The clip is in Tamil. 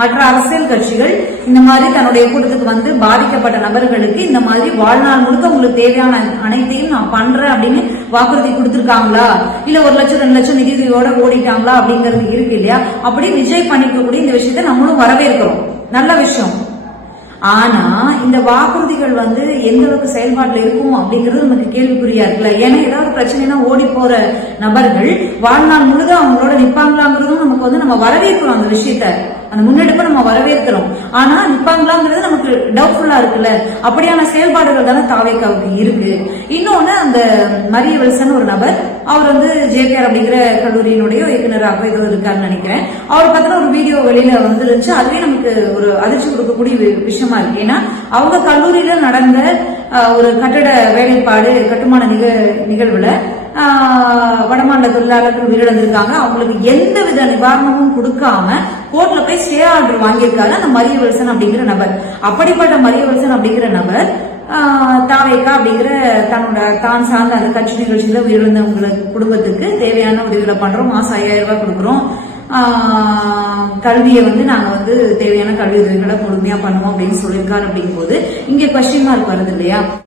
மற்ற அரசியல் கட்சிகள் இந்த மாதிரி தன்னுடைய கூட்டத்துக்கு வந்து பாதிக்கப்பட்ட நபர்களுக்கு இந்த மாதிரி வாழ்நாள் முழுக்க உங்களுக்கு தேவையான அனைத்தையும் நான் பண்றேன் அப்படின்னு வாக்குறுதி கொடுத்துருக்காங்களா? இல்ல ஒரு லட்சம் ரெண்டு லட்சம் நிதியோட ஓடிட்டாங்களா அப்படிங்கிறது இருக்கு இல்லையா? அப்படி விஜய் பண்ணிக்கக்கூடிய இந்த விஷயத்தை நம்மளும் வரவேற்கிறோம். நல்ல விஷயம். ஆனா இந்த வாக்குறுதிகள் வந்து எந்த அளவுக்கு செயல்பாட்டுல இருக்கும் அப்படிங்கிறது நமக்கு கேள்விக்குறியா இருக்குல்ல? ஏன்னா ஏதாவது பிரச்சனைனா ஓடி போற நபர்கள் வாழ்நாள் முழுதும் அவங்களோட நிப்பாங்களாங்கிறதும் நமக்கு வந்து நம்ம வரவேற்கிறோம் அந்த விஷயத்த அந்த முன்னெடுப்பை நம்ம வரவேற்கிறோம். ஆனா நிப்பாங்களாங்கிறது நமக்கு டவுட்ஃபுல்லா இருக்குல்ல. அப்படியான செயல்பாடுகள் தானே தாவேக்காவுக்கு இருக்கு. இன்னொன்னு அந்த மரிய வெல்சன் ஒரு நபர் அவர் வந்து ஜேபிஆர் அப்படிங்கிற கல்லூரியினுடைய இயக்குநராக ஏதோ இருக்காருன்னு நினைக்கிறேன். அவர் பத்தின ஒரு வீடியோ வெளியில வந்துருந்துச்சு. அதுவே நமக்கு ஒரு அதிர்ச்சி கொடுக்கக்கூடிய விஷயமா இருக்கு. ஏன்னா அவங்க கல்லூரியில நடந்த ஒரு கட்டட வேலைப்பாடு கட்டுமான நிக நிகழ்வுல வடமாநில தொழிலாளர்கள் உயிரிழந்திருக்காங்க. அவங்களுக்கு எந்த வித நிவாரணமும் கொடுக்காம கோர்ட்ல போய் ஸ்டே ஆர்டர் வாங்கியிருக்காரு அந்த மரியவல்சன் அப்படிங்கிற நபர். அப்படிப்பட்ட மரியவல்சன் அப்படிங்கிற நபர் ஆஹ், தாவேக்கா அப்படிங்கிற தன்னோட தான் சார்ந்த அந்த கட்சி நிகழ்ச்சியில உயிரிழந்தவங்களுக்கு குடும்பத்துக்கு தேவையான உதவிகளை பண்றோம். மாசம் ஐயாயிரம் ரூபாய் கொடுக்குறோம். கல்வியை வந்து நாங்க வந்து தேவையான கல்வி உதவிகளை முழுமையா பண்ணுவோம் அப்படின்னு சொல்லியிருக்காரு அப்படிங்கும்போது இங்கே கொஸ்டின் மார்க் வருது இல்லையா?